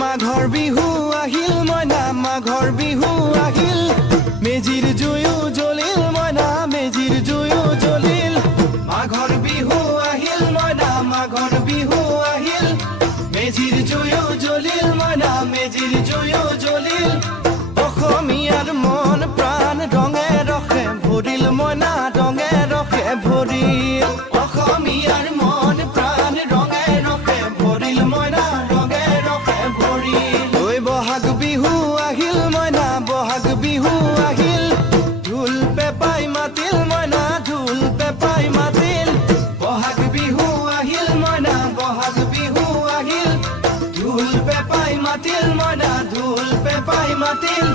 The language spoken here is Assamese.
মাঘৰ বিহু আহিল মইনা মাঘৰ বিহু আহিল মেজিৰ জুয়ো জ্বলিল মইনা মেজিৰ জুয়ো জ্বলিল মাঘৰ বিহু আহিল মইনা মাঘৰ বিহু আহিল মেজিৰ জুয়ো জ্বলিল মইনা মেজিৰ জুয়ো জ্বলিল অসমীয়াৰ মন প্ৰাণ ৰঙে ৰখে ভৰিল মইনা ৰঙে ৰখে ভৰিল অসমীয়াৰ মন প্ৰাণ ৰঙে ৰখে ভৰিল মইনা ৰঙে ৰখে ভৰিল ঐ বহাগ বিহু আহিল মইনা বহাগ বিহু আহিল ঢোল পেপাই মাতিল মইনা ঢোল পেপাই মাতিল বহাগ বিহু আহিল মইনা বহাগ বিহু আহিল ঢোল পেপাই মাতিল মইনা ঢোল পেপাই মাতিল